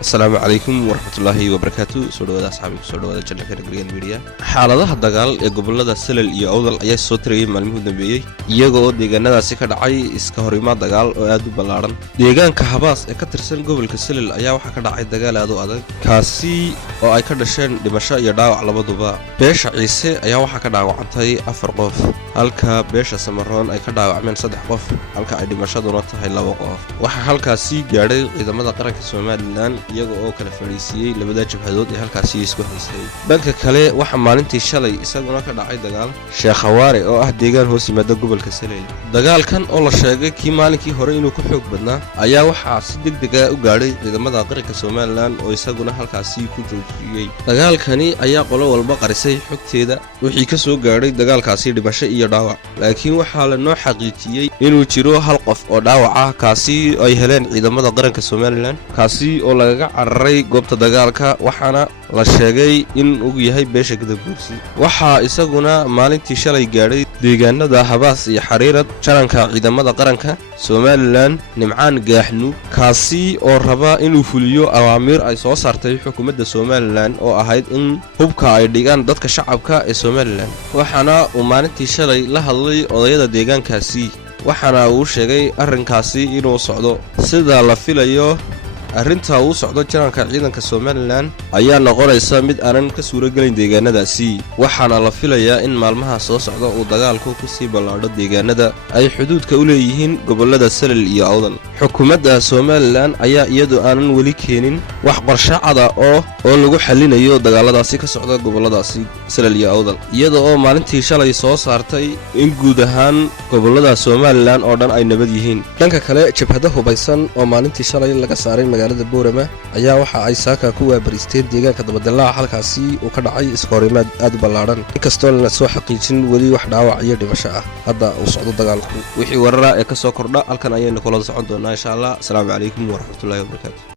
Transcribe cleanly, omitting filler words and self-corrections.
السلام عليكم ورحمة الله وبركاته. سودو أصحابي سودو جنة كرجال ميديا. حالة الدجال قبل هذا السل الأول أي صوت رجيم ملمه دنبي يجو ديجانا ده سكر عاي إسكهريما دجال وأدو بلارن ديجان كهباس كتر سن قبل كسل الأيام وحكر عاي دجال أدو أدق كاسي أو أي كردشين دمشق يداو على بدوبا بيش عيسى أيام وحكر عاي عطاي أفرقف هالك بيش سمران أي كرداو عمل صدق قف هالك أي دمشق دونته هاي لا وقف وحال كاسي جاري إذا ما ذكرك السوماليلان iyaga oo kala fariisiyay labada jabhadood ee halkaas isku haysay dhanka kale waxa maalintii shalay isaguna ka dhacay dagaal Sheekh Xawaare oo ah deegaan hoos yimaada gobolka Saleele dagaalkan oo la sheegay kii maalinkii hore inuu ku xoog badnaa ayaa waxa si degdeg ah u gaaray ciidamada qaranka Soomaaliland oo isaguna halkaas ku joojiyay dagaalkani ayaa qolo walba qarisay xogteeda wixii ka soo gaaray dagaalkaasi dhimasho iyo dhaawac laakiin waxa la noo xaqiijiyay inuu jiro hal qof oo dhaawac ah kaasi ay heleen ciidamada qaranka Soomaaliland kaasi oo laga cararay goobta dagaalka waxaana la sheegay in uu yahay beesha Gadabuursi waxa isaguna maalintii shalay gaaray deegaanada Habaas iyo Xariirad jaranka ciidamada qaranka Soomaaliland Nimcaan Gaaxnu kaasi oo raba inuu fuliyo awaamiir ay soo saartay xukuumadda Soomaaliland oo ahayd in hubka ay dhigaan dadka shacabka ee Soomaaliland waxaana uu maalintii shalay la hadlay odayada deegaankaasi waxaana uu sheegay arrinkaasi inuu socdo sida la filayo arrinta uu socdo jaranka ciidanka Soomaaliland ayaa noqonaysa mid aanan ka suuragelin deegaanadaasi waxaana la filayaa in maalmaha soo socda uu dagaalku ku sii balaadho deegaanada ay xuduudka u leeyihiin gobolada Salel iyo Awdal xukuumadda Soomaaliland ayaa iyadu aanan wali keenin wax qorshe cad oo lagu xalinayo dagaaladaasi ka socda goboladaasi Salel iyo Awdal iyadoo oo maalintii shalay soo saartay in guud ahaan gobolada Soomaaliland oo dhan ay nabad yihiin dhanka kale jabhadaha hubaysan oo maalintii shalay laga saaray magaalada Boorama ayaa waxa ay saaka ku waabaristeen deegaanka dabadalaha halkaasi uu ka dhacay iskoorimaad aad u ballaaran inkastoo la soo xaqiijin wali wax dhaawac iyo dhimasho ah hadda uu socdo dagaalku wixii warara ee ka soo kordha halkan ayaynu kula socon doonaa insha Allah. Assalaamu calaykum wa rahmatullaahi wa barakaatuh.